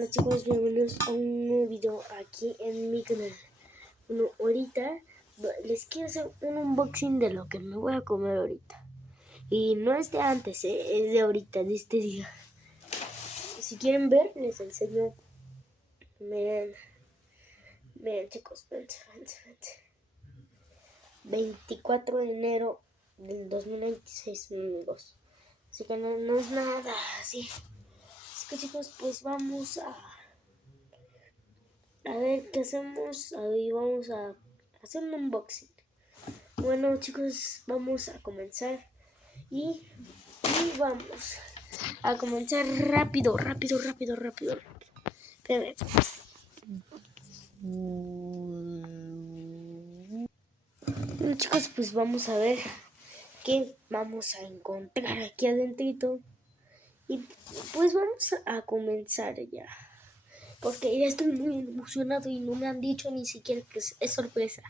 Hola chicos, bienvenidos a un nuevo video aquí en mi canal. Bueno, ahorita les quiero hacer un unboxing de lo que me voy a comer ahorita. Y no es de antes, es de ahorita, de este día. Si quieren ver, les enseño. Miren chicos, ven. 24 de enero del 2026, amigos. Así que no es nada así. Así que chicos, pues vamos a ver qué hacemos. Ahí vamos a hacer un unboxing. Bueno chicos, vamos a comenzar y vamos a comenzar rápido. Espérame. Bueno chicos, pues vamos a ver qué vamos a encontrar aquí adentrito. Y pues vamos a comenzar ya, porque ya estoy muy emocionado y no me han dicho ni siquiera que es sorpresa.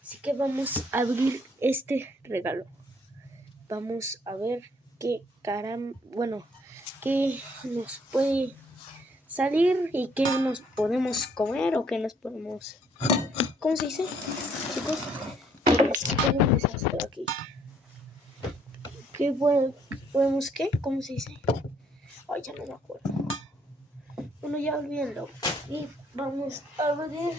Así que vamos a abrir este regalo. Vamos a ver qué qué nos puede salir y qué nos podemos comer o qué nos podemos... ¿Cómo se dice, chicos? Podemos hacer aquí. ¿Qué podemos qué? ¿Cómo se dice? Ay, ya no me acuerdo. Bueno, ya olvídenlo. Y vamos a ver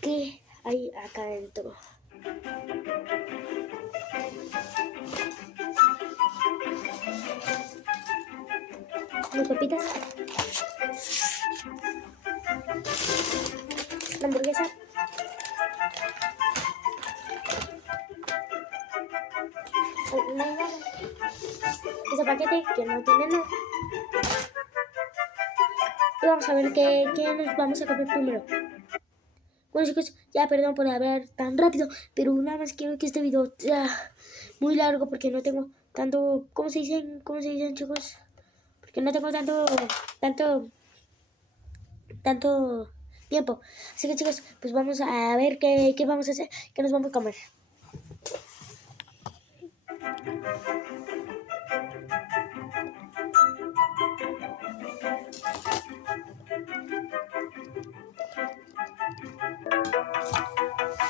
qué hay acá adentro. Las papitas, la hamburguesa, nada, ese paquete que no tiene nada. Y vamos a ver qué nos vamos a comer primero. Bueno chicos, ya perdón por hablar tan rápido, pero nada más quiero que este video sea muy largo porque no tengo tanto, ¿cómo se dicen chicos? Porque no tengo tanto tiempo. Así que chicos, pues vamos a ver qué vamos a hacer, qué nos vamos a comer.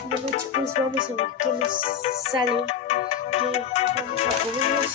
Bueno chicos, vamos a ver qué nos sale, qué vamos a comer.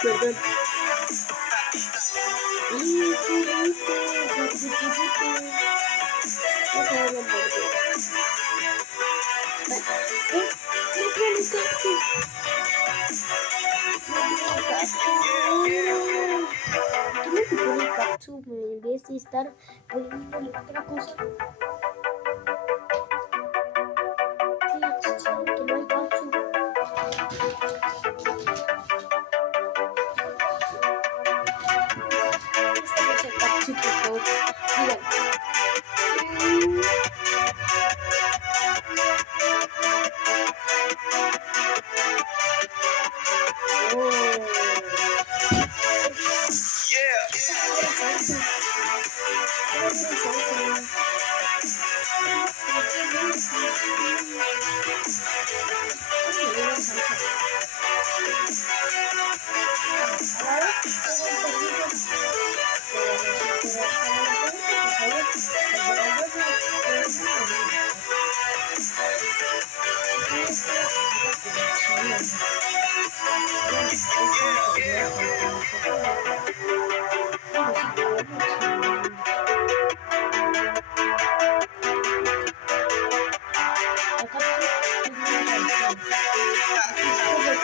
Perdón. En vez de estar poniéndole otra cosa. Que no hay capsu. Esta es el capsu, por favor. Díganme.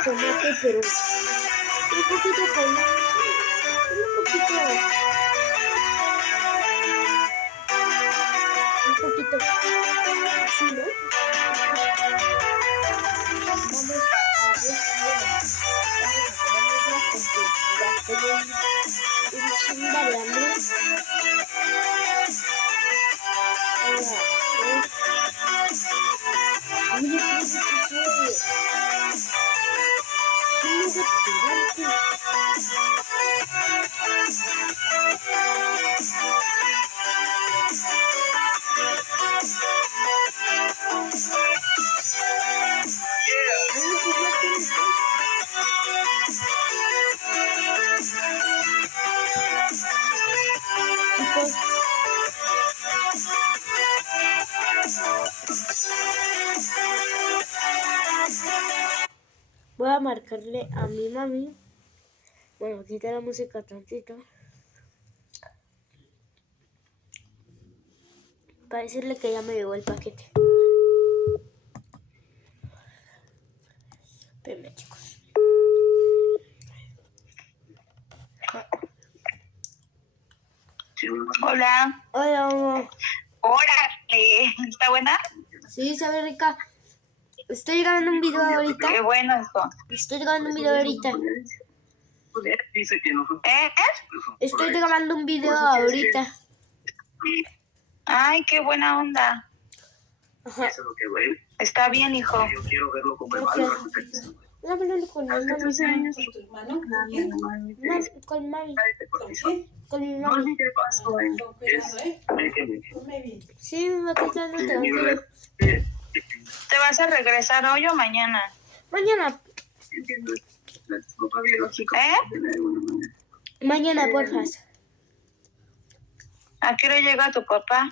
Tomate, pero un poquito así, ¿no? Vamos a ver, porque ya tengo un chingo de hambre. Chicos, voy a marcarle a mi mami. Bueno, quita la música tantito. Para decirle que ya me llegó el paquete. Espérenme, chicos. Hola. Hola, mamá. Órale, ¿está buena? Sí, sabe rica. Estoy grabando un video ahorita. Qué bueno esto. Estoy grabando un video ahorita. Estoy grabando un video ahorita. Ay, qué buena onda. Ajá. Está bien, hijo. Háblalo con mi mami. Con mami. Con mi mami. Sí, me va quedando tranquilo. ¿Te vas a regresar hoy o mañana? Mañana. Mañana, porfa. ¿A qué hora llega tu papá?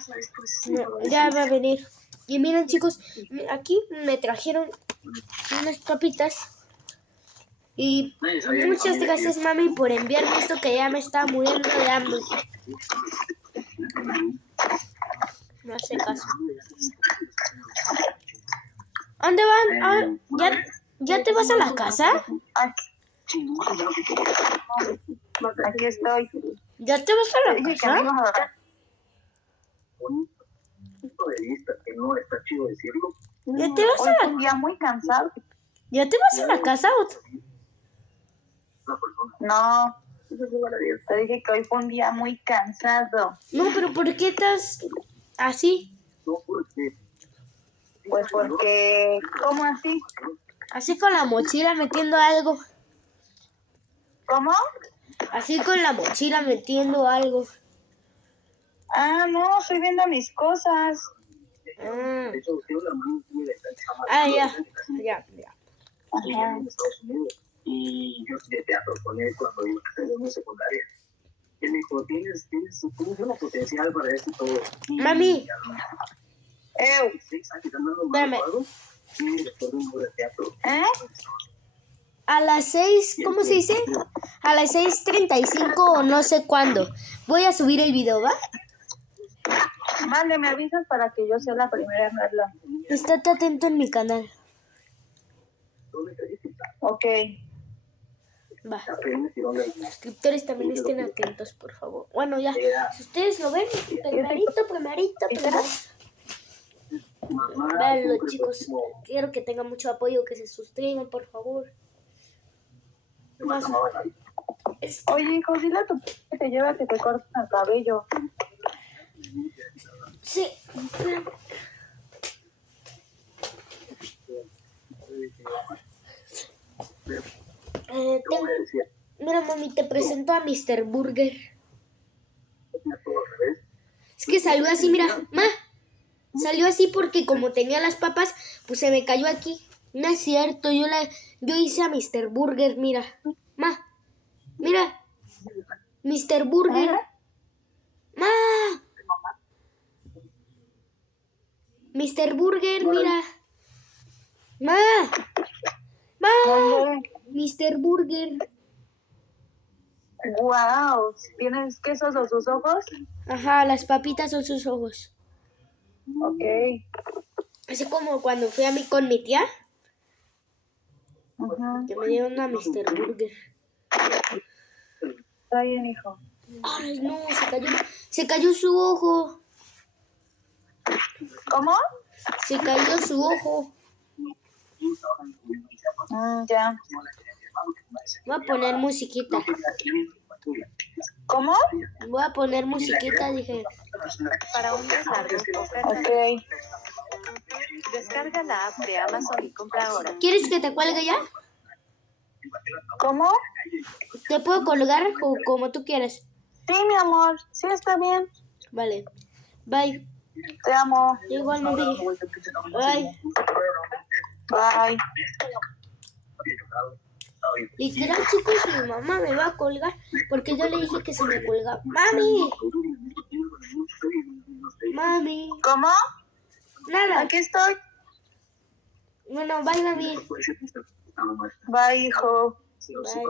No, ya va a venir. Y miren, chicos, aquí me trajeron unas papitas. Y muchas gracias, mami, por enviarme esto que ya me está muriendo de hambre. No hace caso. ¿A dónde van? Ah, ¿ya te vas a la casa? Aquí estoy. ¿Ya te vas a la Dije que casa? me ibas a dar. ¿Ya te vas Hoy a fue la un día muy cansado. ¿Ya te vas a la casa? No. Te dije que hoy fue un día muy cansado. No, pero ¿por qué estás así? Pues porque... ¿Cómo así? Así con la mochila metiendo algo. ¿Cómo? Así con la mochila metiendo algo. Ah, no, estoy viendo mis cosas. Ya. Ajá. Y yo estudié teatro con él cuando iba a la secundaria. Y él me dijo, tienes un potencial para esto y todo. Mami, Espérame. Sí, después de un de teatro. a las 6, ¿cómo se dice? A las 6:35 o no sé cuándo. Voy a subir el video, ¿va? Vale, me avisas para que yo sea la primera en verlo. Estate atento en mi canal. Ok. Va. Los suscriptores también estén atentos, por favor. Bueno, ya. Si ustedes lo ven, primerito. Véanlo, chicos. Quiero que tengan mucho apoyo, que se suscriban, por favor. Más. Oye, hijo, dile a tu que te lleva que te corten el cabello. Sí. Mira, mami, te presento a Mr. Burger. Es que salió así, mira, ma. Salió así porque como tenía las papas, pues se me cayó aquí. No es cierto, yo hice a Mr. Burger, mira. Ma, mira. Mr. Burger. Ma. Mr. Burger, mira. Ma. Mr. Burger. Wow, ¿tienes quesos o sus ojos? Ajá, las papitas son sus ojos. Ok. Así como cuando fui con mi tía, que me dieron una Mr. Burger. Está bien, hijo. Ay, no, se cayó su ojo. ¿Cómo? Se cayó su ojo. Ya. Voy a poner musiquita. ¿Cómo? Voy a poner musiquita, dije. Para un deslargo, oferta. Ok. Descarga la app de Amazon y compra ahora. ¿Quieres que te cuelgue ya? ¿Cómo? ¿Te puedo colgar o como tú quieras? Sí, mi amor. Sí, está bien. Vale. Bye. Te amo. Igualmente. Bye. Bye. Literal, chicos, mi mamá me va a colgar porque yo le dije que se me colgaba. ¡Mami! ¡Mami! ¿Cómo? Nada. Aquí estoy. Bueno, bye, mami. Bye, hijo. Bye.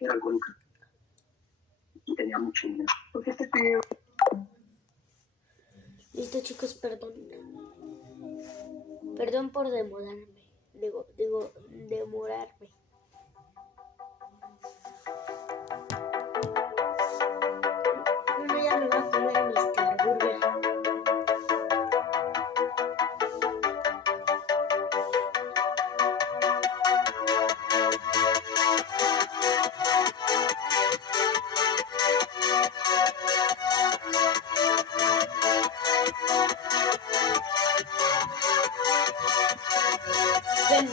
Era alcohólica. Y tenía mucho dinero. Listo, chicos, perdón. Perdón por demorarme. Digo, demorarme. Bueno, ya me va a comer Mr. Burger. Ven.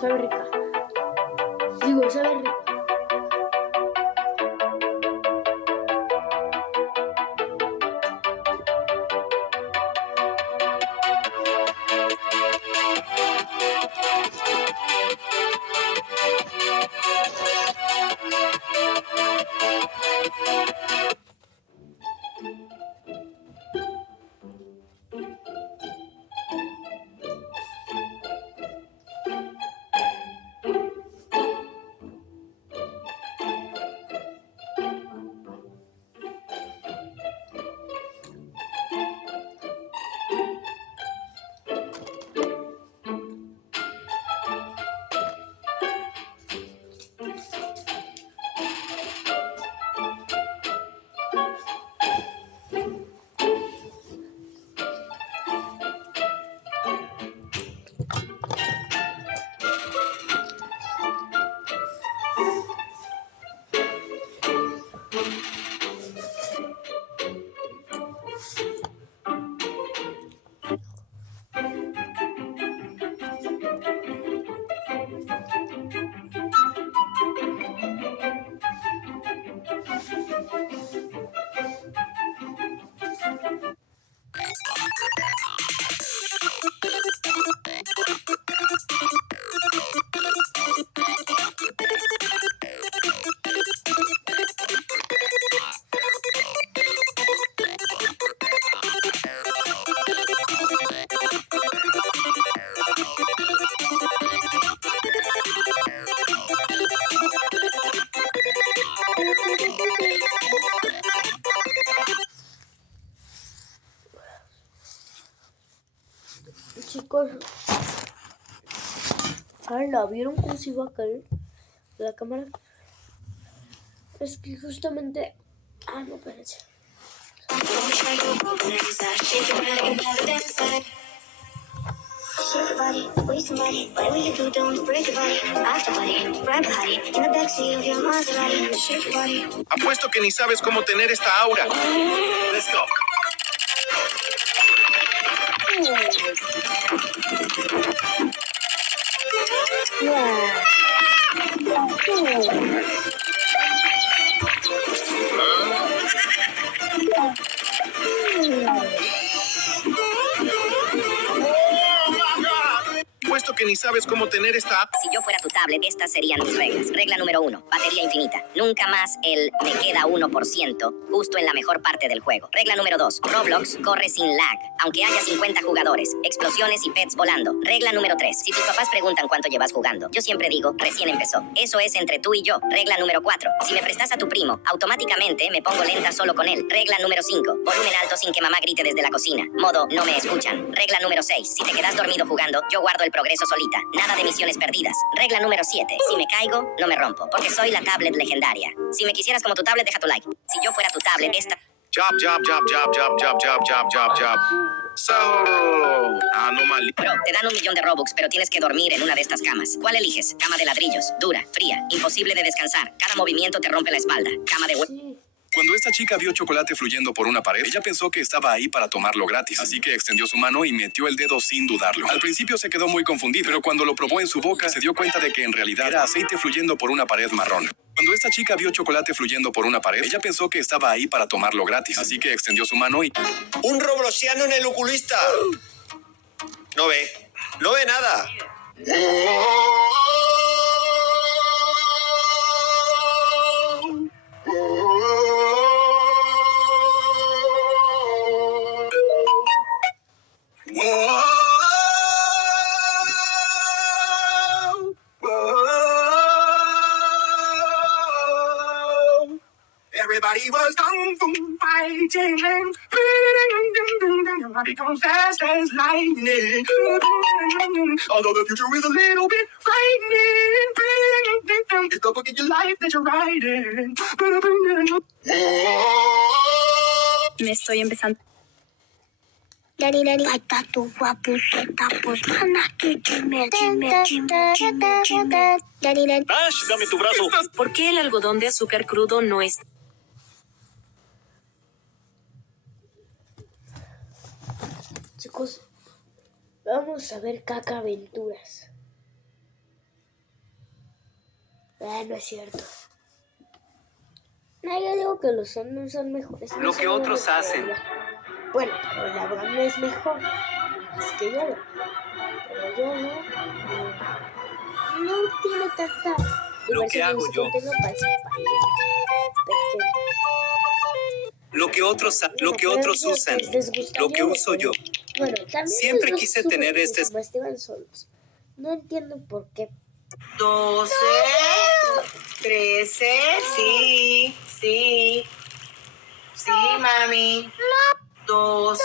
Sabe rica. Digo, sabe rica. Chicos, ¿la vieron cómo se iba a caer la cámara? Es que justamente... no, espérense. Shake your body, wait somebody, whatever you do, don't break your body. After body, grab the body, in the backseat of your Maserati. Shake your body. Apuesto que ni sabes cómo tener esta aura. Let's go. Puesto que ni sabes cómo tener esta... Si yo fuera tu tablet, estas serían mis reglas. Regla número 1, batería infinita. Nunca más el me queda 1%, justo en la mejor parte del juego. Regla número 2, Roblox corre sin lag, aunque haya 50 jugadores, explosiones y pets volando. Regla número 3, si tus papás preguntan cuánto llevas jugando, yo siempre digo, recién empezó. Eso es entre tú y yo. Regla número 4, si me prestas a tu primo, automáticamente me pongo lenta solo con él. Regla número 5, volumen alto sin que mamá grite desde la cocina. Modo, no me escuchan. Regla número 6, si te quedas dormido jugando, yo guardo el progreso solita. Nada de misiones perdidas. Regla número 7. Si me caigo, no me rompo, porque soy la tablet legendaria. Si me quisieras como tu tablet, deja tu like. Si yo fuera tu tablet, esta... Job, job, job, job, job, job, job, job, job, job. So, anomalía. Bro, te dan 1.000.000 de Robux, pero tienes que dormir en una de estas camas. ¿Cuál eliges? Cama de ladrillos, dura, fría, imposible de descansar. Cada movimiento te rompe la espalda. Cama de Sí. Cuando esta chica vio chocolate fluyendo por una pared, ella pensó que estaba ahí para tomarlo gratis, así que extendió su mano y metió el dedo sin dudarlo. Al principio se quedó muy confundida, pero cuando lo probó en su boca se dio cuenta de que en realidad era aceite fluyendo por una pared marrón. Cuando esta chica vio chocolate fluyendo por una pared, ella pensó que estaba ahí para tomarlo gratis, así que extendió su mano y... ¡Un roblosiano en el oculista! No ve nada. Everybody was kung fu fighting, become fast as lightning. Although the future is a little bit frightening, it's the book of your life that you're writing. Me estoy empezando. Daddy, daddy, patatu, guapuseta, pues mana, que chime, chime, chime, chime, chime. Daddy, daddy. Ash, dame tu brazo. ¿Por qué el algodón de azúcar crudo no es? Chicos, vamos a ver Caca Aventuras. No es cierto. No, yo digo que los Sonics son mejores. Lo que otros hacen. Bueno, pero la Bram es mejor. Es que yo no. Pero yo no. No tiene tanta Lo que diversión en hago su yo. contenido para ese país pequeño. Lo que otros usan, lo que uso yo. Bueno, también Siempre los quise suben tener y este- se investigan solos. No entiendo por qué. 12, 13, sí, mami. 12.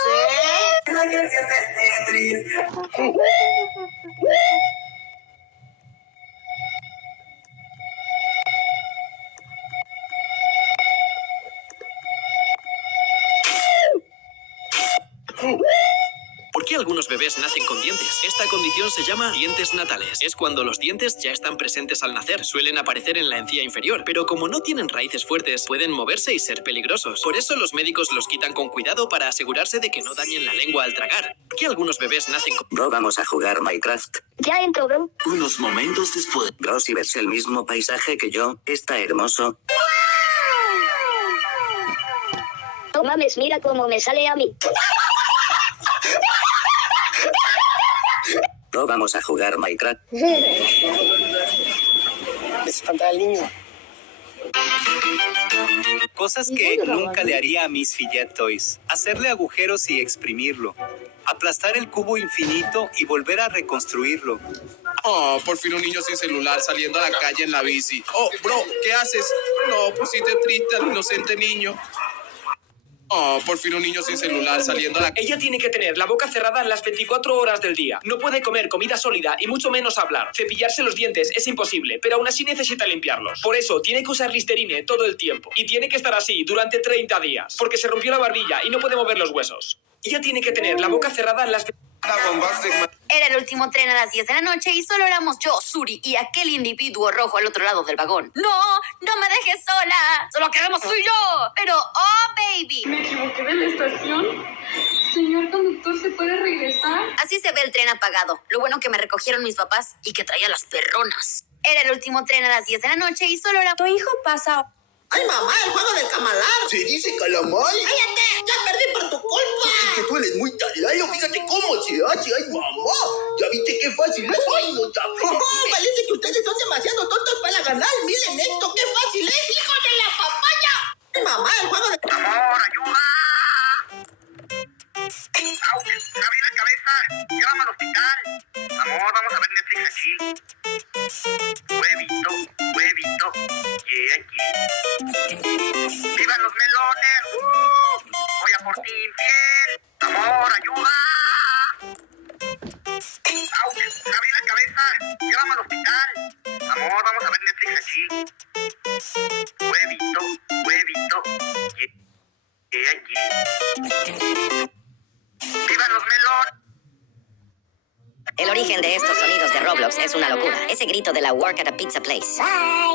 ¿Por qué algunos bebés nacen con dientes? Esta condición se llama dientes natales. Es cuando los dientes ya están presentes al nacer. Suelen aparecer en la encía inferior, pero como no tienen raíces fuertes, pueden moverse y ser peligrosos. Por eso los médicos los quitan con cuidado para asegurarse de que no dañen la lengua al tragar. ¿Por qué algunos bebés nacen con... Bro, vamos a jugar Minecraft. Ya entro, bro. Unos momentos después... Bro, si ves el mismo paisaje que yo, está hermoso. No mames, mira cómo me sale a mí. Bro, vamos a jugar Minecraft. Espanta al niño. Cosas que nunca le haría a mis Fidget Toys. Hacerle agujeros y exprimirlo. Aplastar el cubo infinito y volver a reconstruirlo. Oh, por fin un niño sin celular saliendo a la calle en la bici. Oh, bro, ¿qué haces? No, pusiste triste al inocente niño. Oh, por fin un niño sin celular saliendo a la calle. Ella tiene que tener la boca cerrada las 24 horas del día. No puede comer comida sólida y mucho menos hablar. Cepillarse los dientes es imposible, pero aún así necesita limpiarlos. Por eso tiene que usar Listerine todo el tiempo. Y tiene que estar así durante 30 días, porque se rompió la barbilla y no puede mover los huesos. Ella tiene que tener la boca cerrada las... Era el último tren a las 10 de la noche y solo éramos yo, Suri y aquel individuo rojo al otro lado del vagón. No me dejes sola. Solo queremos tú y yo. Pero, oh, baby. Me equivoqué de la estación. Señor conductor, ¿se puede regresar? Así se ve el tren apagado. Lo bueno que me recogieron mis papás y que traía las perronas. Era el último tren a las 10 de la noche y solo era... Tu hijo pasa... ¡Ay, mamá! ¡El juego del calamar! Se dice calamar. ¡Cállate! ¡Ya perdí por tu culpa! Que tú eres muy talado, fíjate cómo se hace. ¡Ay, mamá! ¿Ya viste qué fácil es? ¡Ay, no, ya! Parece que ustedes son demasiado tontos para ganar. Miren esto, qué fácil es, hijos de la papaya. ¡Ay, mamá! El juego del... ¡Amor, ayuda! ¡Auch! ¡Me abrí la cabeza! ¡Llévame al hospital! Amor, vamos a ver Netflix aquí. Huevito, huevito. Yeah, yeah. ¡Vivan los melones! Voy a por ti, infiel. Amor, ayuda. ¡Auch! ¡Me abrí la cabeza! Es una locura. Ese grito de la Work at a Pizza Place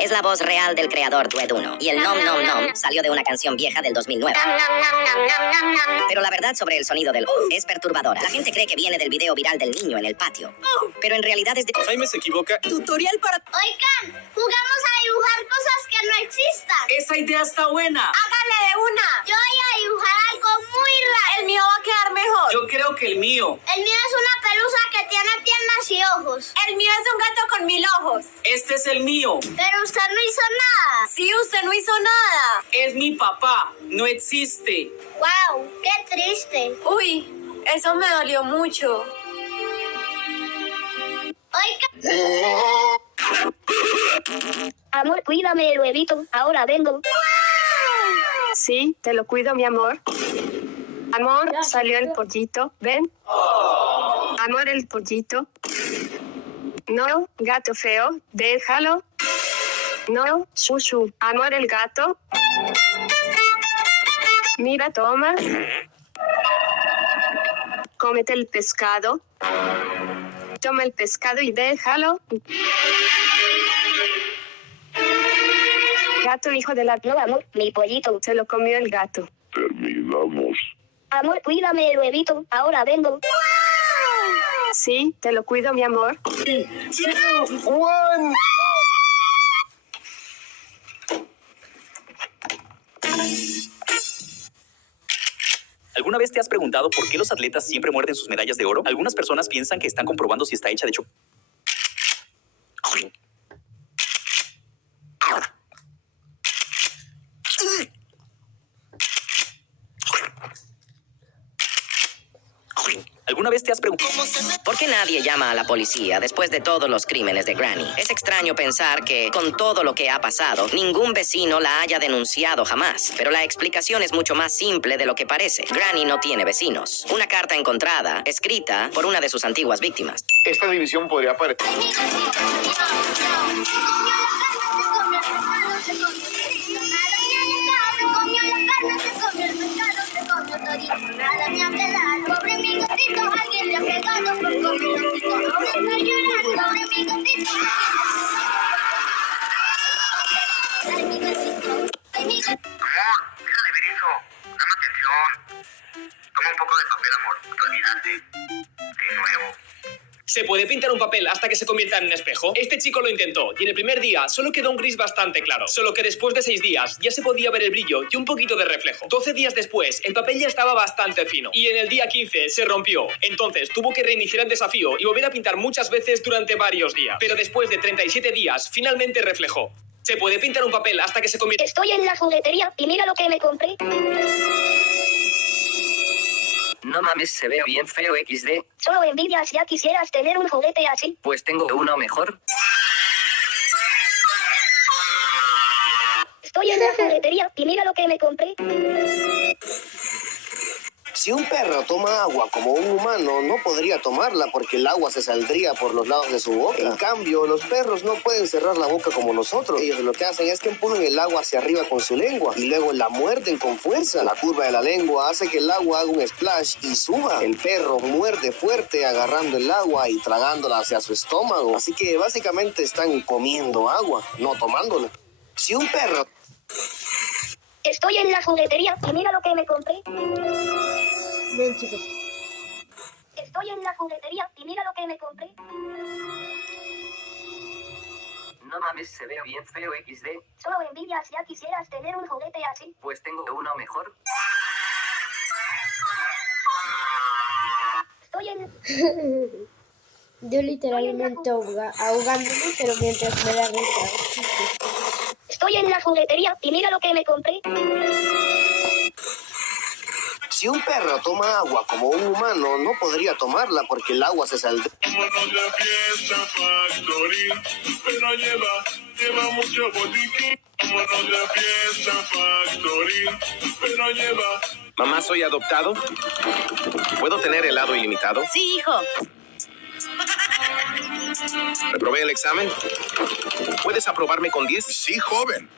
es la voz real del creador Duet 1. Y el nom nom nom salió de una canción vieja del 2009. Pero la verdad sobre el sonido del es perturbadora. La gente cree que viene del video viral del niño en el patio. Pero en realidad es de... Jaime se equivoca. Tutorial para... Oigan, jugamos a dibujar cosas que no existan. Esa idea está buena. Hágale de una. Yo voy a dibujar algo muy raro. El mío va a quedar mejor. Yo creo que el mío. El mío es una pelusa que tiene piernas y ojos. El mío es un gato con 1000 ojos. Este es el mío. Pero usted no hizo nada. Sí, usted no hizo nada. Es mi papá. No existe. Wow, qué triste. Uy, eso me dolió mucho. Amor, cuídame el huevito. Ahora vengo. Sí, te lo cuido, mi amor. Amor, salió el pollito. Ven. Amor, el pollito. No, gato feo. Déjalo. No, shushu. Amor, el gato. Mira, toma. Cómete el pescado. Toma el pescado y déjalo. Gato, hijo de la... No, amor, mi pollito. Se lo comió el gato. Terminamos. Amor, cuídame el huevito. Ahora vengo. Sí, te lo cuido, mi amor. Juan. ¿Alguna vez te has preguntado por qué los atletas siempre muerden sus medallas de oro? Algunas personas piensan que están comprobando si está hecha de chocolate. ¿Alguna vez te has preguntado ¿Por qué nadie llama a la policía después de todos los crímenes de Granny? Es extraño pensar que, con todo lo que ha pasado, ningún vecino la haya denunciado jamás. Pero la explicación es mucho más simple de lo que parece. Granny no tiene vecinos. Una carta encontrada, escrita por una de sus antiguas víctimas. Esta división podría parecer... ¿Se puede pintar un papel hasta que se convierta en un espejo? Este chico lo intentó y en el primer día solo quedó un gris bastante claro. Solo que después de 6 días ya se podía ver el brillo y un poquito de reflejo. 12 días después, el papel ya estaba bastante fino. Y en el día 15 se rompió. Entonces tuvo que reiniciar el desafío y volver a pintar muchas veces durante varios días. Pero después de 37 días, finalmente reflejó. ¿Se puede pintar un papel hasta que se convierta? Estoy en la juguetería y mira lo que me compré. No mames, se ve bien feo XD. Solo envidias, ya quisieras tener un juguete así. Pues tengo uno mejor. Estoy en la juguetería y mira lo que me compré. Si un perro toma agua como un humano, no podría tomarla porque el agua se saldría por los lados de su boca. En cambio, los perros no pueden cerrar la boca como nosotros. Ellos lo que hacen es que empujan el agua hacia arriba con su lengua y luego la muerden con fuerza. La curva de la lengua hace que el agua haga un splash y suba. El perro muerde fuerte agarrando el agua y tragándola hacia su estómago. Así que básicamente están comiendo agua, no tomándola. Si un perro... Estoy en la juguetería y mira lo que me compré. Ven, chicos. Estoy en la juguetería y mira lo que me compré. No mames, se ve bien feo XD. Solo envidias, ya quisieras tener un juguete así. Pues tengo uno mejor. Estoy en... Yo literalmente ahogándome, pero mientras me da risa. Estoy en la juguetería y mira lo que me compré. Si un perro toma agua como un humano, no podría tomarla porque el agua se saldría. Vámonos de fiesta, Factory, pero lleva mucho botiquín. Vámonos de fiesta, Factory, pero lleva... Mamá, soy adoptado. ¿Puedo tener helado ilimitado? Sí, hijo. ¿Reprobé el examen? ¿Puedes aprobarme con 10? Sí, joven.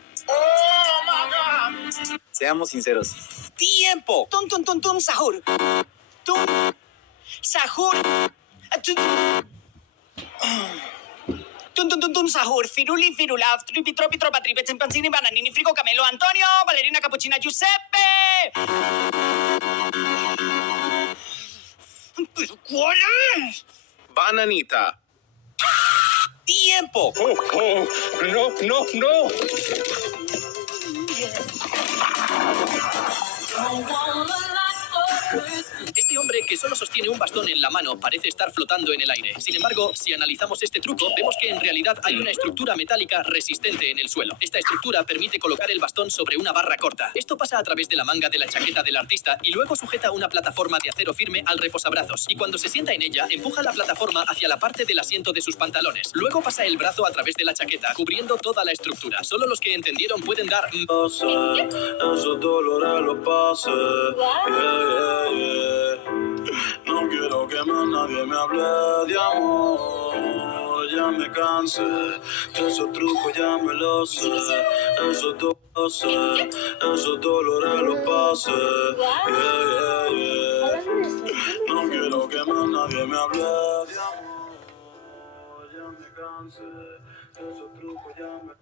Seamos sinceros. ¡Tiempo! ¡Tun, tun, tun, tun, sahur! ¡Tun! ¡Sahur! Tun tun tun tun sahur, firuli, firulaf, tripi, tropi, tropa, tripe, chimpanzini, bananini, frigo, camelo, Antonio, Valerina, Capuchina, Giuseppe. ¿Pero cuál es? Bananita. ¡Tiempo! No, no, no. Este hombre que solo sostiene un bastón en la mano parece estar flotando en el aire. Sin embargo, si analizamos este truco, vemos que en realidad hay una estructura metálica resistente en el suelo. Esta estructura permite colocar el bastón sobre una barra corta. Esto pasa a través de la manga de la chaqueta del artista y luego sujeta una plataforma de acero firme al reposabrazos. Y cuando se sienta en ella, empuja la plataforma hacia la parte del asiento de sus pantalones. Luego pasa el brazo a través de la chaqueta, cubriendo toda la estructura. Solo los que entendieron pueden dar... Esos dolores los pase. No quiero que más nadie me hable de amor. Ya me cansé. De esos trucos ya me los sé. Esos dolores los pase. No quiero que más nadie me hable de amor. Ya me cansé. De esos trucos ya me...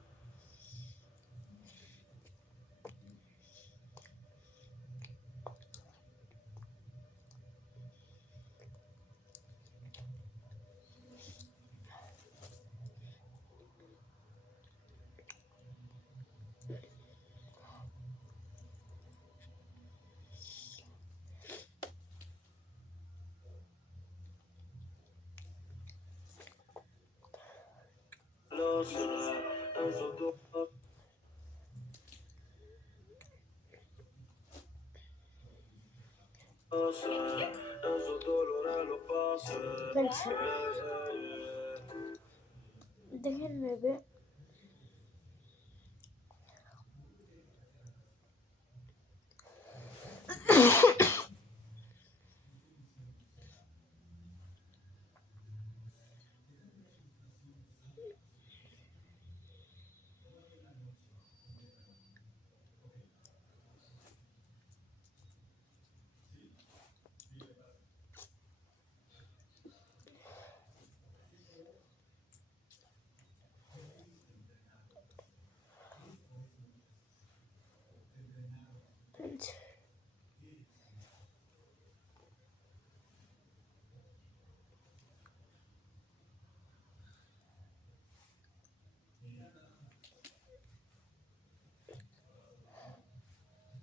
Déjenme ver.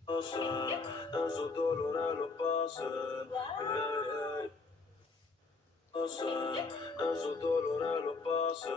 Esos dolores los pase. Esos dolores los pase.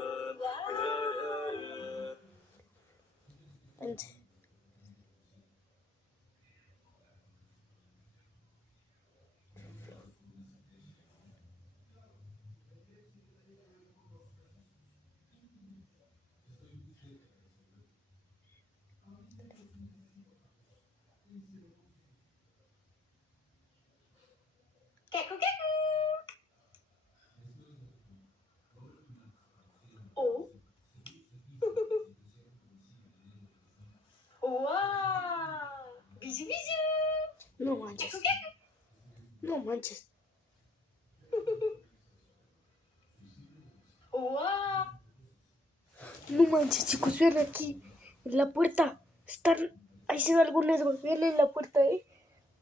No manches. No manches. No manches, chicos, vean aquí. En la puerta. Están. Ahí se ve algún negro. Vean en la puerta,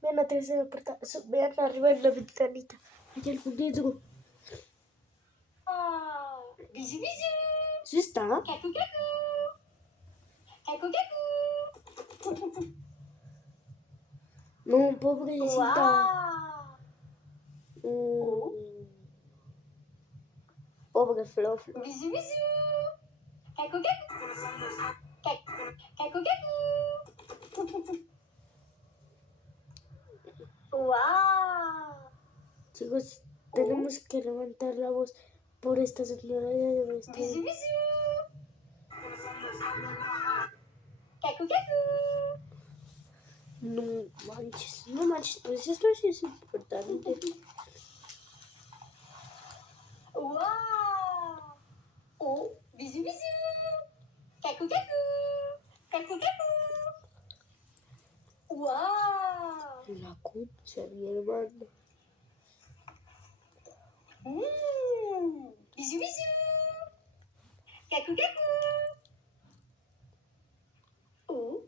Vean atrás de la puerta. Vean arriba en la ventanita. Hay algún negro. ¿Sí está? No, pobrecita. Pobre Fluffy. Chicos, tenemos que levantar la voz por esta señora de nuestra. No manches, pues esto sí es importante. La concha, mi hermano. Kaku kaku. Oh.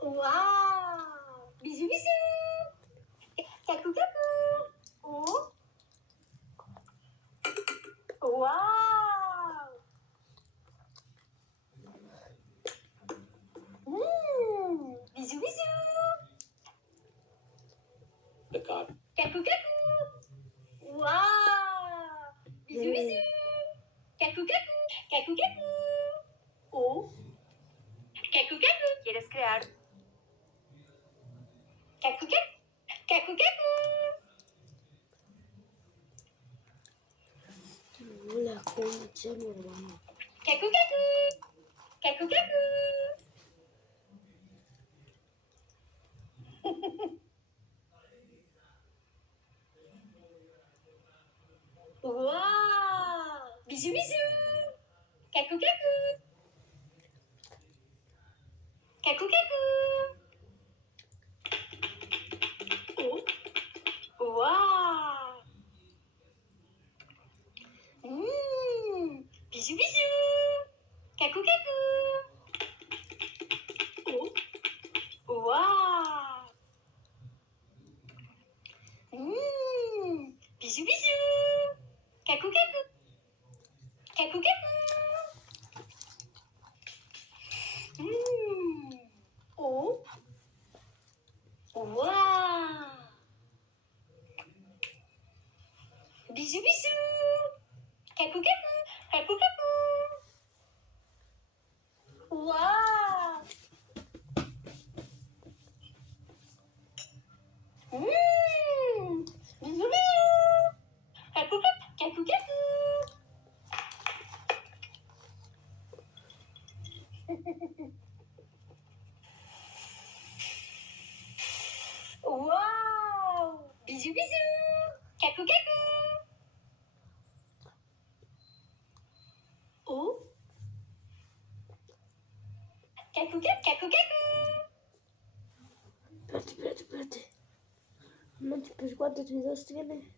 Wow. Bisous bisous. Kaku kaku. Oh. Wow. Bisous bisous. The card. Kaku kaku. Wow. Bisous bisous. Kaku kaku. Kaku kaku. Oh. Kaku kaku. ¿Quieres crear? Kaku kaku. Kaku kaku. La concha, mi hermano. Kaku kaku. Kaku kaku. Wow. Bisous bisous. Kaku kaku. Kaku kaku. Oh. Wow. Bisous bisous. Kaku kaku. Oh. Wow. Bisous bisous. Kaku kaku. Kaku kaku. Oh. Wow. Bisous bisous. Kaku kaku. Kaku kaku. Wow. Bisous bisous. Kaku kaku. Kaku kaku. Wow. Bisous bisous. Kaku kaku. Oh. Kaku kaku. Kaku kaku. Espérate. No manches, pues ¿cuántos videos tiene?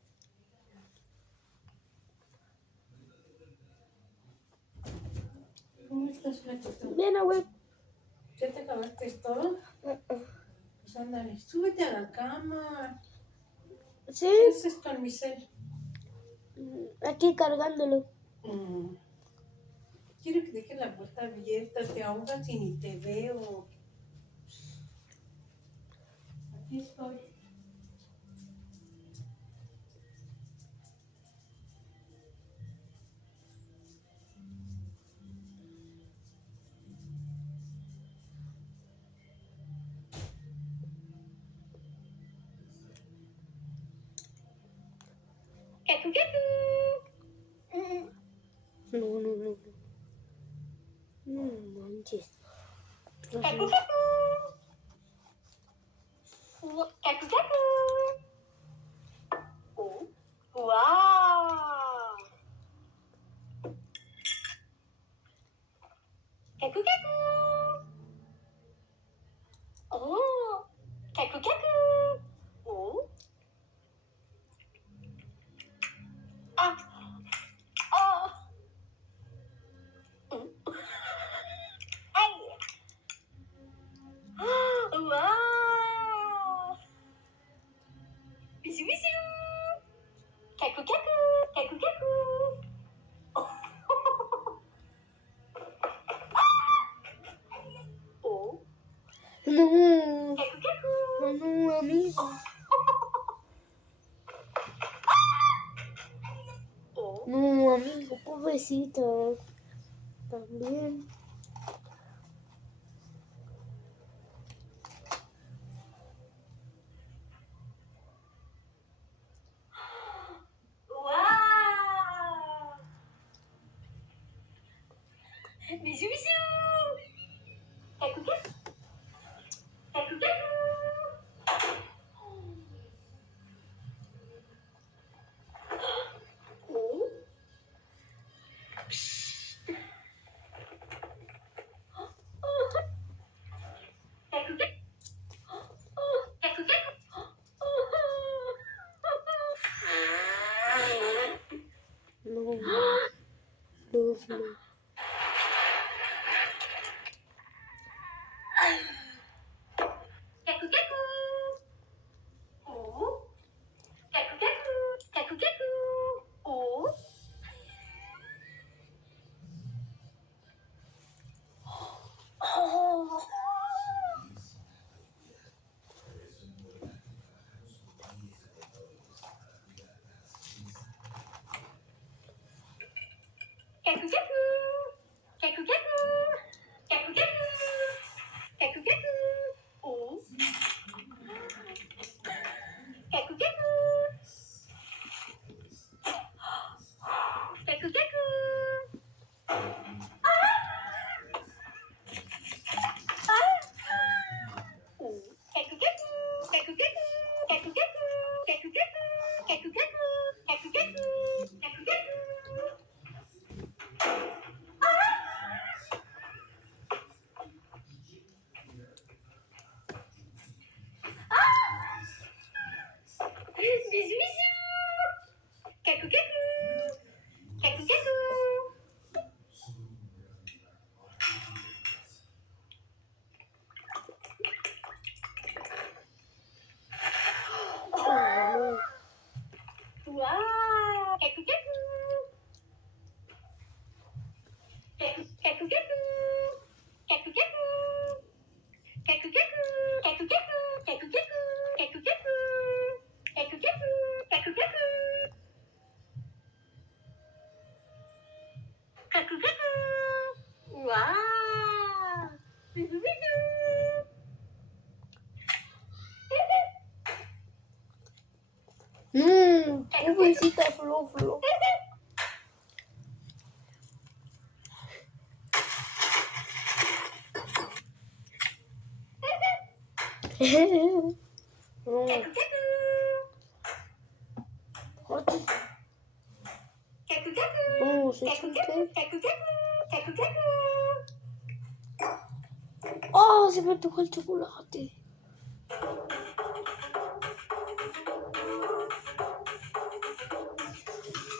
¿Cómo estás, Flaquito? Bien, abuelo. ¿Ya te acabaste todo? Pues ándale, súbete a la cama. ¿Sí? ¿Qué haces con mi cel? Aquí cargándolo. Quiero que dejes la puerta abierta, te ahogas y ni te veo. Aquí estoy. Kaku kaku. No. No manches. Kaku kaku. Kaku kaku. Oh. Wow. Kaku kaku. Oh. Kaku kaku. Oh. Ah. Oh. Ay. Wow. Bisous bisous. Kaku kaku. Kaku kaku. Oh. No. Kaku kaku. No, amigo. Oh. No, amigo, pobrecito. También. Wow. Bisous bisous. Kaku kaku. Kaku kaku. Oh. Kaku kaku. Kaku kaku. Pobrecita Flo Flo. Oh, se me tocó el chocolate.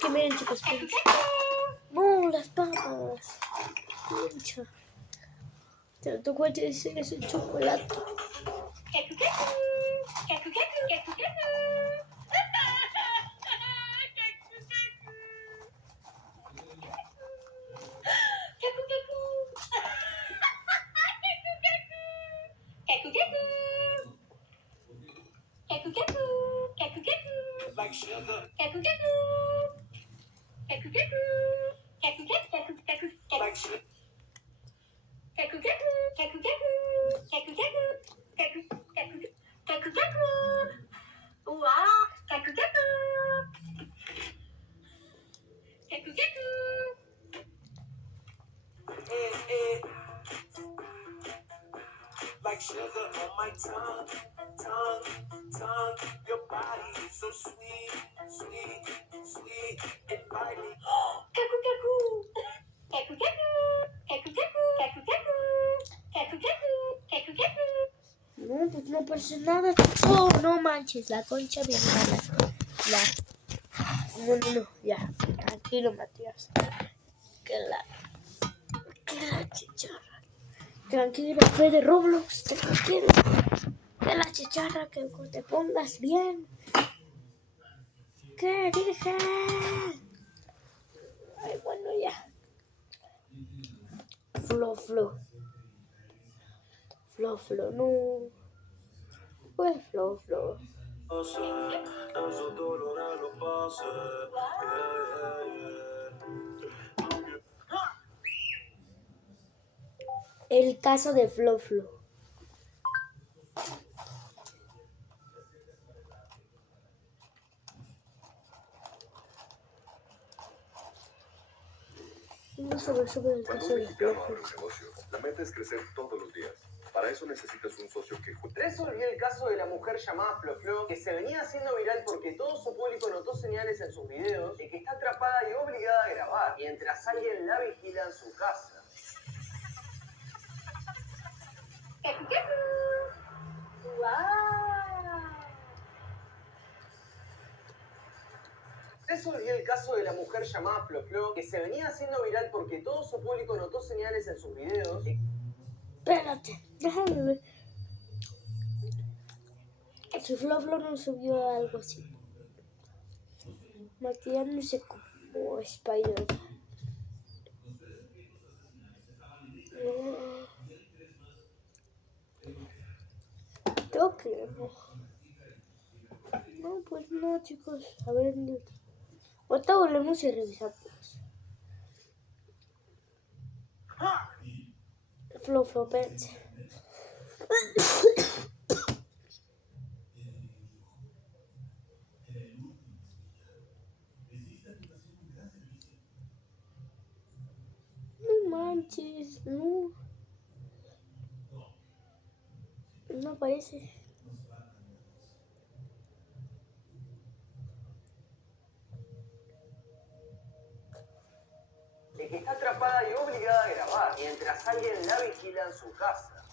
Que miren, chicos, miren. No, las papas. Mucha. Se me tocó ese chocolate. Like sugar on my tongue, tongue. Your body is so sweet, sweet, inviting. No, pues no pasa nada. Oh, no manches, la concha de mi hermana. No, ya. Tranquilo, Matías. Que la chicharra. Tranquilo, fue de Roblox, tranquilo. Que la chicharra, que te pongas bien. ¿Qué dije? Ay, bueno, ya. Flo, no. Pues Flo. El caso de Flo. Vamos a ver sobre el caso de Flo. La meta es crecer todos los días. Para eso necesitas un socio que... Resolví el caso de la mujer llamada Flo, que se venía haciendo viral porque todo su público notó señales en sus videos de que está atrapada y obligada a grabar, mientras alguien la vigila en su casa. Resolví el caso de la mujer llamada Flo Flo, que se venía haciendo viral porque todo su público notó señales en sus videos. Espérate, déjame ver. Si Flo Flo no subió algo así. Maquillándose como Spider-Man. Creo que no. No, pues no, chicos. A ver, ahorita volvemos y revisamos. Flo Flo Pets. No manches, no. No aparece. De que está atrapada y obligada a grabar, mientras alguien la vigila en su casa.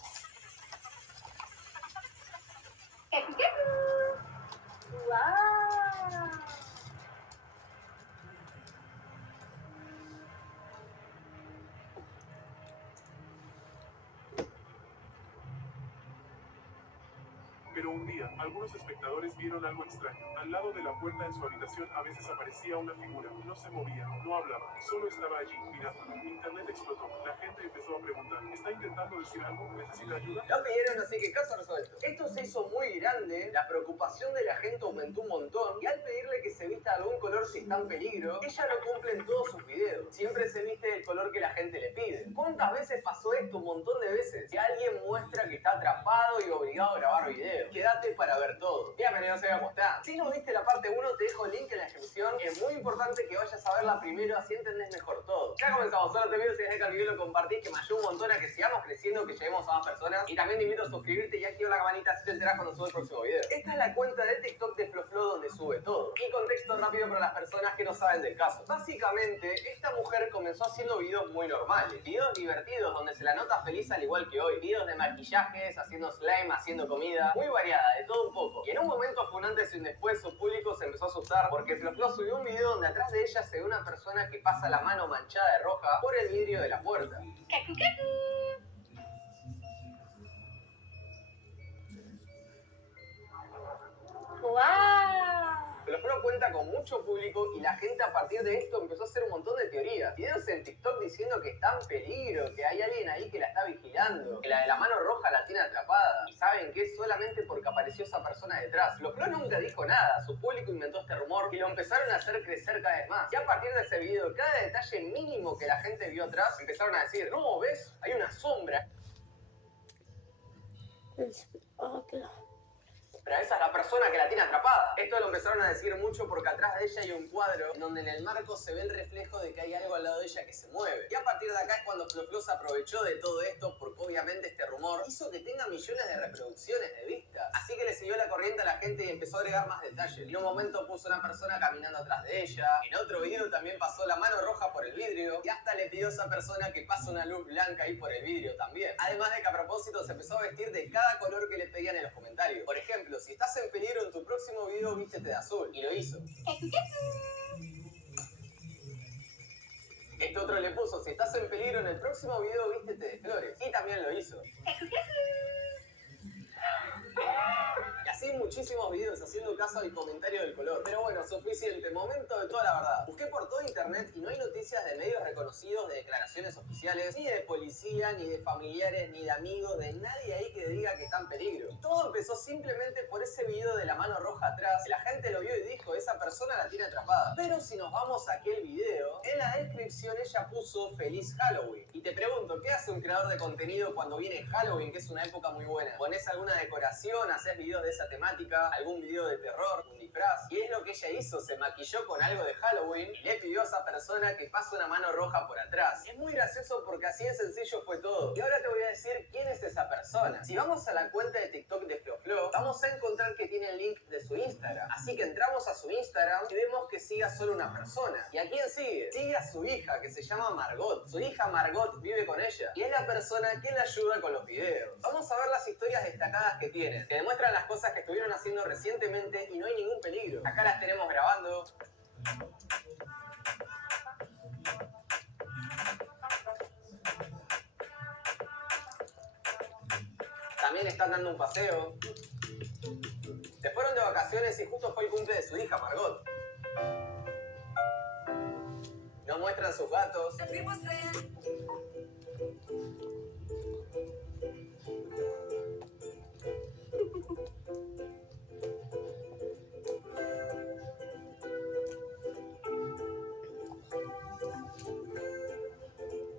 Pero un día, algunos espectadores vieron algo extraño. Al lado de la puerta en su habitación a veces aparecía una figura. No se movía, no hablaba, solo estaba allí, mirando. Internet explotó. La gente empezó a preguntar, ¿está intentando decir algo? ¿Necesita ayuda? Lo pidieron, así que caso resuelto. Esto se hizo muy grande, la preocupación de la gente aumentó un montón, y al pedirle que se vista algún color si está en peligro, ella lo cumple en todos sus videos. Siempre se viste del color que la gente le pide. ¿Cuántas veces pasó esto? Un montón de veces. Si alguien muestra que está atrapado y obligado a grabar videos, quédate para ver todo. Bienvenidos a Agustín. Si no viste la parte 1, te dejo el link en la descripción. Es muy importante que vayas a verla primero, así entendés mejor todo. Ya comenzamos. Solo te pido si dejas el video y lo compartís, que me ayuda un montón a que sigamos creciendo, que lleguemos a más personas. Y también te invito a suscribirte y activar la campanita así te enterás cuando sube el próximo video. Esta es la cuenta de TikTok de Flo Flo donde sube todo. Y contexto rápido para las personas que no saben del caso. Básicamente, esta mujer comenzó haciendo videos muy normales. Videos divertidos donde se la nota feliz al igual que hoy. Videos de maquillajes, haciendo slime, haciendo comida. Muy variada, de todo un poco. Y en un momento fue un antes y un después, su público se empezó a asustar porque Flo Flo subió un video donde atrás de ella se ve una persona que pasa la mano manchada de roja por el vidrio de la puerta. Flo Flo cuenta con mucho público y la gente a partir de esto empezó a hacer un montón de teorías. Videos en TikTok diciendo que está en peligro, que hay alguien ahí que la está vigilando, que la de la mano roja la tiene atrapada. Y saben que es solamente porque apareció esa persona detrás. Flo Flo nunca dijo nada, su público inventó este rumor y lo empezaron a hacer crecer cada vez más. Y a partir de ese video, cada detalle mínimo que la gente vio atrás, empezaron a decir, no, ¿ves? Hay una sombra. Pero esa es la persona que la tiene atrapada. Esto lo empezaron a decir mucho porque atrás de ella hay un cuadro donde en el marco se ve el reflejo de que hay algo al lado de ella que se mueve. Y a partir de acá es cuando Flo Flo se aprovechó de todo esto porque obviamente este rumor hizo que tenga millones de reproducciones de vistas. Así que le siguió la corriente a la gente y empezó a agregar más detalles. En un momento puso una persona caminando atrás de ella. En otro video también pasó la mano roja por el vidrio. Y hasta le pidió a esa persona que pase una luz blanca ahí por el vidrio también. Además de que a propósito se empezó a vestir de cada color que le pedían en los comentarios. Por ejemplo, si estás en peligro en tu próximo video, vístete de azul. Y lo hizo. Este otro le puso, si estás en peligro en el próximo video, vístete de flores. Y también lo hizo. Y así muchísimos videos haciendo caso al comentario del color. Pero bueno, suficiente. Momento de toda la verdad. Busqué por todo internet y no hay noticias de medios reconocidos, de declaraciones oficiales, ni de policía, ni de familiares, ni de amigos, de nadie ahí que diga que está en peligro. Y todo empezó simplemente por ese video de la mano roja atrás. La gente lo vio y dijo, esa persona la tiene atrapada. Pero si nos vamos a aquel video, en la descripción ella puso Feliz Halloween. Y te pregunto, ¿qué hace un creador de contenido cuando viene Halloween, que es una época muy buena? ¿Pones alguna decoración? ¿Haces videos de esa temática? ¿Algún video de terror? ¿Un disfraz? Y es lo que ella hizo, se maquilló con algo de Halloween y le pidió a esa persona que pase una mano roja por atrás. Es muy gracioso porque así de sencillo fue todo. Y ahora te voy a decir quién es esa persona. Si vamos a la cuenta de TikTok de Flo Flo, vamos a encontrar que tiene el link de su Instagram. Así que entramos a su Instagram y vemos que sigue a solo una persona. ¿Y a quién sigue? Sigue a su hija, que se llama Margot. Su hija Margot vive con ella y es la persona que le ayuda con los videos. Vamos a ver las historias destacadas que tienen, que demuestran las cosas que estuvieron haciendo recientemente y no hay ningún peligro. Acá las tenemos grabando. También están dando un paseo. Se fueron de vacaciones y justo fue el cumple de su hija, Margot. No muestran sus gatos.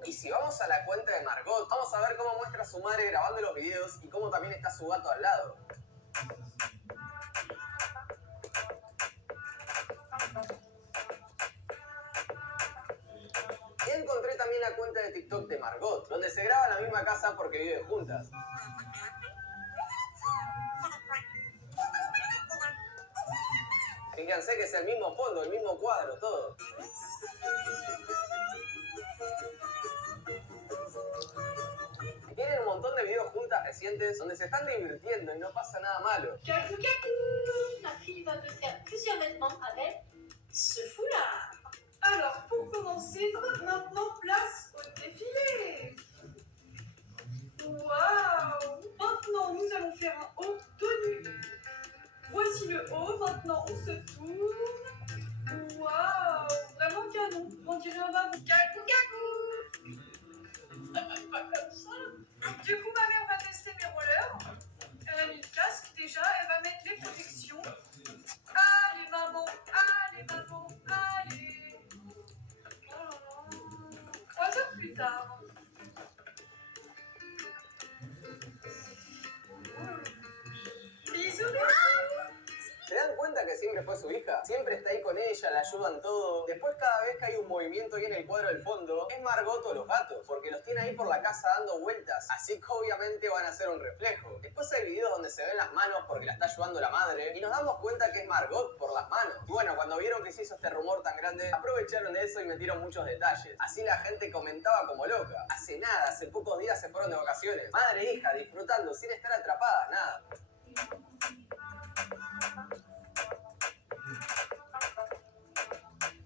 Y si vamos a la cuenta de Margot, vamos a ver cómo muestra a su madre grabando los videos y cómo también está su gato al lado. Y encontré también la cuenta de TikTok de Margot, donde se graba en la misma casa porque viven juntas. Fíjense que es el mismo fondo, el mismo cuadro, todo. Tienen un montón de videos juntas recientes donde se están divirtiendo y no pasa nada malo. Cacou, ma fille va te faire plusieurs vêtements avec ce foulard. Alors, pour commencer, maintenant place au défilé. Waouh! Maintenant, nous allons faire un haut tenu. Voici le haut, maintenant on se tourne. Waouh! Vraiment canon. On dirait un babou. Cacou, cacou! Pas comme ça. Du coup, ma mère va tester mes rollers. Elle a mis le casque déjà, elle va mettre les protections. Allez, maman, allez, maman, allez. Oh là là. 3 heures plus tard. Bisous, bisous. ¿Se dan cuenta que siempre fue su hija? Siempre está ahí con ella, la ayudan todo. Después cada vez que hay un movimiento ahí en el cuadro del fondo, es Margot o los gatos, porque los tiene ahí por la casa dando vueltas. Así que obviamente van a ser un reflejo. Después hay videos donde se ven las manos porque la está ayudando la madre. Y nos damos cuenta que es Margot por las manos. Y bueno, cuando vieron que se hizo este rumor tan grande, aprovecharon de eso y metieron muchos detalles. Así la gente comentaba como loca. Hace nada, hace pocos días se fueron de vacaciones. Madre e hija disfrutando sin estar atrapadas, nada.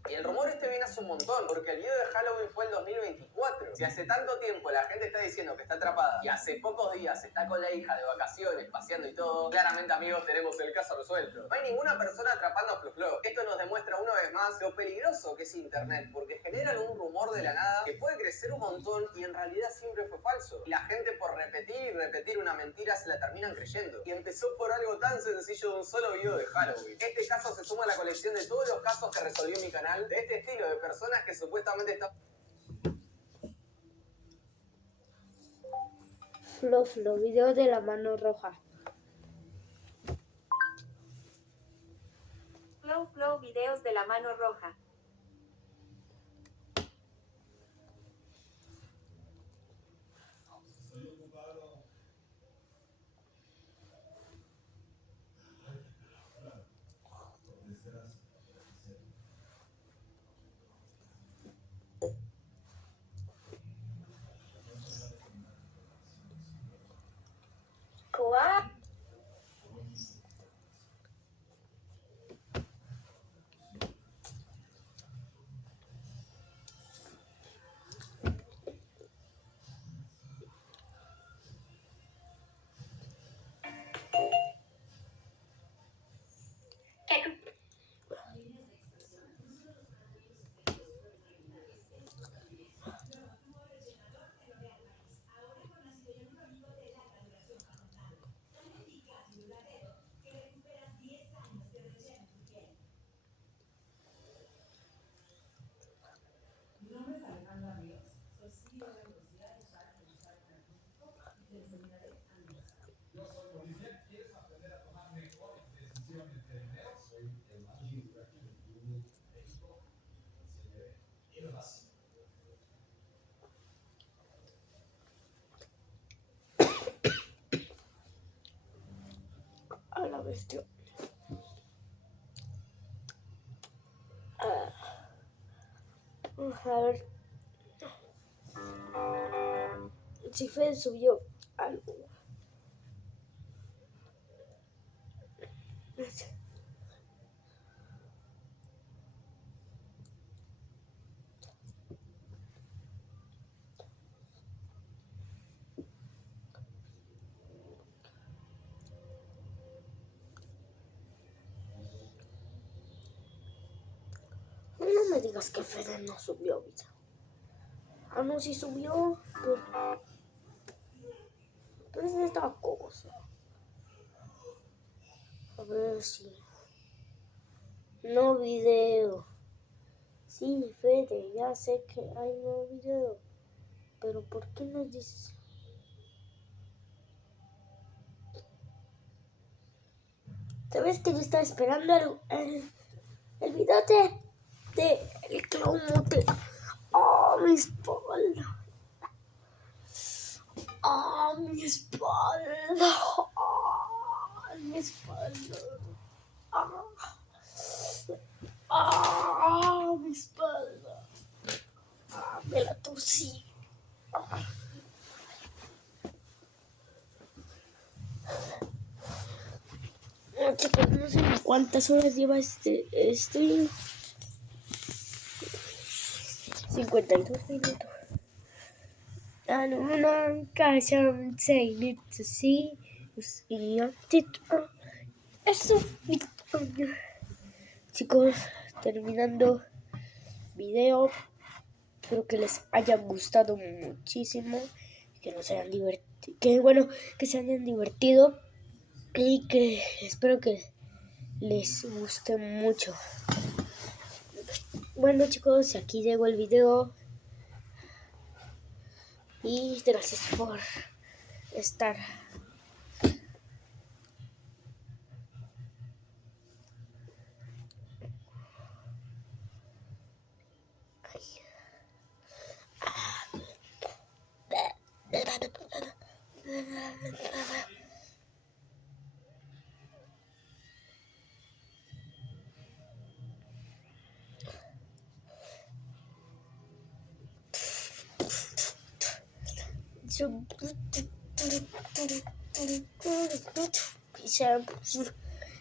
Y el rumor este viene hace un montón, porque el video de Halloween fue el 2024. Si hace tanto tiempo la gente está diciendo que está atrapada y hace pocos días está con la hija de vacaciones, paseando y todo, claramente, amigos, tenemos el caso resuelto. No hay ninguna persona atrapando a Flo. Esto nos demuestra una vez más lo peligroso que es internet, porque generan un rumor de la nada que puede crecer un montón y en realidad siempre fue falso. Y la gente por repetir y repetir una mentira se la terminan creyendo. Y empezó por algo tan sencillo de un solo video de Halloween. Este caso se suma a la colección de todos los casos que resolvió mi canal de este estilo de personas que supuestamente están... Flo, video de la mano roja. Flow, videos de la mano roja. A la bestia. A ver si Fede subió algo. me digas que Fede no subió video. Ah, no, sí subió. Pero es esta cosa. A ver si... No video. Sí, Fede, ya sé que hay nuevo video. Pero ¿por qué no dices? ¿Sabes que yo estaba esperando el video de el clown mote? ¡Oh, mi espalda! ¡Oh, mi espalda! ¡Oh, mi espalda! ¡Ah! Mi espalda. Me la torcí. Chicos, no sé cuántas horas lleva este stream. 52 minutos. Nunca se to see eso. Chicos, terminando video. Espero que les haya gustado muchísimo, que se hayan divertido y que espero que les guste mucho. Bueno, chicos, aquí llegó el video y gracias por estar.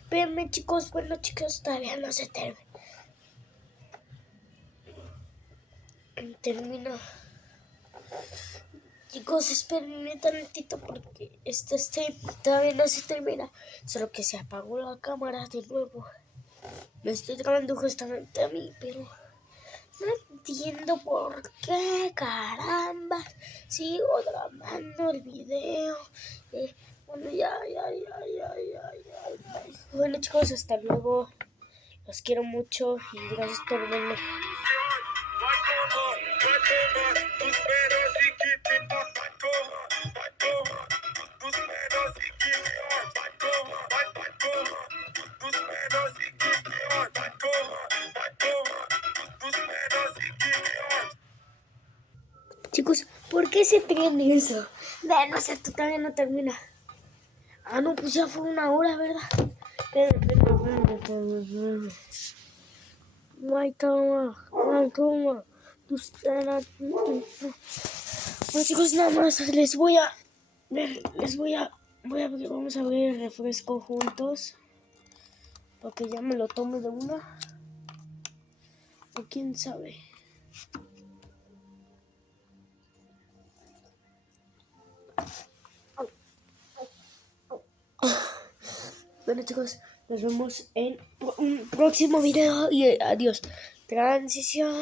Espérenme, chicos, bueno, chicos, todavía no se termina. Chicos, espérenme tantito porque este todavía no se termina. Solo que se apagó la cámara de nuevo. Me estoy grabando justamente a mí, pero no entiendo por qué, caramba. Sigo grabando el video. Bueno, ya. Bueno, chicos, hasta luego. Los quiero mucho y gracias por verme. Chicos, ¿por qué se tiene eso? No es cierto, todavía no termina. Ah, no, pues ya fue 1 hora, ¿verdad? Bueno, chicos, nada más vamos a abrir el refresco juntos. Porque ya me lo tomo de una. O quién sabe. Bueno, chicos, nos vemos en un próximo video y adiós. Transición.